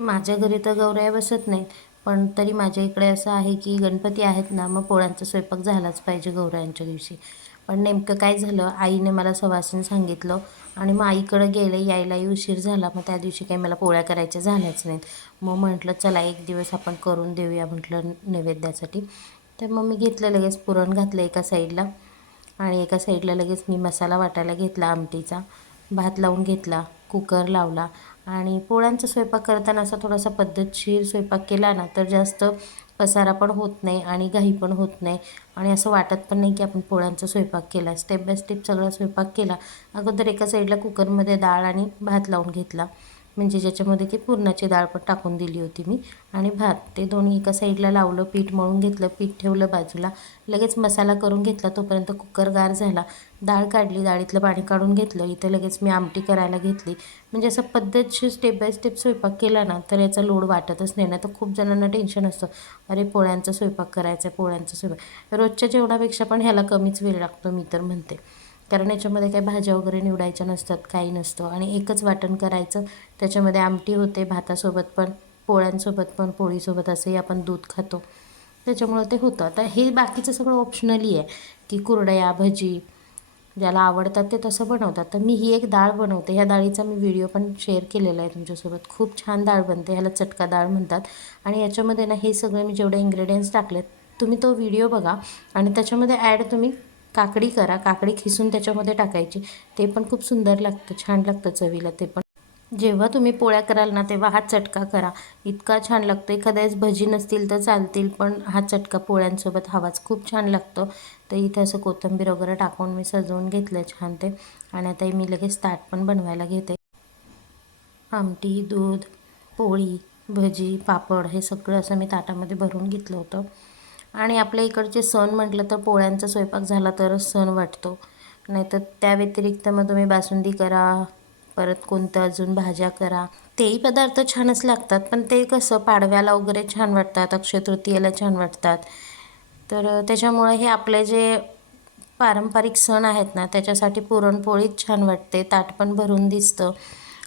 माझ्या घरी तर गौराया बसत नाहीत, पण तरी माझ्या इकडे असं आहे की गणपती आहेत ना, मग पोळ्यांचा स्वयंपाक झालाच पाहिजे गौरायांच्या दिवशी. पण नेमकं काय झालं, आईने मला सवासीन सांगितलं आणि मग आईकडं गेले, यायलाही उशीर झाला. मग त्या दिवशी काही मला पोळ्या करायच्या झाल्याच नाहीत. मग म्हटलं चला एक दिवस आपण करून देऊया म्हटलं नैवेद्यासाठी. तर मग मी घेतलं लगेच पुरण घातलं एका साईडला आणि एका साईडला लगेच मी मसाला वाटायला घेतला आमटीचा. भात लावून घेतला, कुकर लावला आणि पोळ्यांचा स्वयंपाक करताना असा थोडासा पद्धतशीर स्वयंपाक केला ना तर जास्त पसारा पण होत नाही आणि घाई पण होत नाही आणि असं वाटत पण नाही की आपण पोळ्यांचा स्वयंपाक केला. स्टेप बाय स्टेप सगळा स्वयंपाक केला. अगोदर एका साईडला कुकरमध्ये डाळ आणि भात लावून घेतला, म्हणजे ज्याच्यामध्ये की पुरणाची डाळ पण टाकून दिली होती मी आणि भात, ते दोन्ही एका साईडला लावलं. पीठ मळून घेतलं, पीठ ठेवलं बाजूला. लगेच मसाला करून घेतला, तोपर्यंत कुकर गार झाला. डाळ काढली, डाळीतलं पाणी काढून घेतलं. इथं लगेच मी आमटी करायला घेतली. म्हणजे असं पद्धतशीर स्टेप बाय स्टेप स्वयंपाक केला ना तर याचा लोड वाटतच नाही. ना तर खूप जणांना टेन्शन असतं, अरे पोळ्यांचा स्वयंपाक करायचा आहे, पोळ्यांचा स्वयंपाक. रोजच्या जेवणापेक्षा पण ह्याला कमीच वेळ लागतो मी तर म्हणते, कारण याच्यामध्ये काही भाज्या वगैरे निवडायच्या नसतात, काही नसतं आणि एकच वाटण करायचं. त्याच्यामध्ये आमटी होते, भातासोबत पण, पोळ्यांसोबत पण, पोळीसोबत. असंही आपण दूध खातो, त्याच्यामुळं ते होतं. आता हे बाकीचं सगळं ऑप्शनली आहे की कुरडया, भजी ज्याला आवडतात ते तसं बनवतात. तर मी ही एक डाळ बनवते. ह्या डाळीचा मी व्हिडिओ पण शेअर केलेला आहे तुमच्यासोबत. खूप छान डाळ बनते, ह्याला चटका डाळ म्हणतात. आणि याच्यामध्ये ना हे सगळे मी जेवढे इन्ग्रेडियंट्स टाकलेत, तुम्ही तो व्हिडिओ बघा आणि त्याच्यामध्ये ॲड तुम्ही काकडी करा. काकडी खिसून त्याच्यामध्ये टाकायची, ते पण खूप सुंदर लागतं, छान लागतं चवीला ते पण. जेव्हा तुम्ही पोळ्या कराल ना तेव्हा हा चटका करा, इतका छान लागतो. एखाद्या वेळेस भजी नसतील तर चालतील, पण हा चटका पोळ्यांसोबत हवाच, खूप छान लागतो. तर इथं असं कोथिंबीर वगैरे टाकून मी सजवून घेतलं छान ते. आणि आता मी लगेच ताट पण बनवायला घेते. आमटी, दूध, पोळी, भजी, पापड हे सगळं असं मी ताटामध्ये भरून घेतलं होतं. आणि आपल्या इकडचे सण म्हटलं तर पोळ्यांचा स्वयंपाक झाला तरच सण वाटतो, नाहीतर त्या व्यतिरिक्त मग तुम्ही बासुंदी करा, परत कोणतं अजून भाज्या करा, तेही पदार्थ छानच लागतात. पण ते कसं पाडव्याला वगैरे छान वाटतात, अक्षय तृतीयेला छान वाटतात. तर त्याच्यामुळे हे आपले जे पारंपरिक सण आहेत ना त्याच्यासाठी पुरणपोळीच छान वाटते, ताट पण भरून दिसतं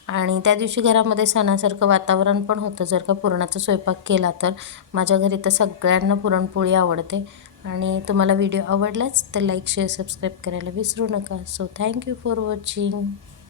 आणि त्या दिवशी घरामध्ये सणासारखं वातावरण पण होतं जर का पुरणाचा स्वयंपाक केला तर. माझ्या घरी तर सगळ्यांना पुरणपोळी आवडते. आणि तुम्हाला व्हिडिओ आवडलाच तर लाईक, शेअर, सबस्क्राईब करायला विसरू नका. So thank you for watching.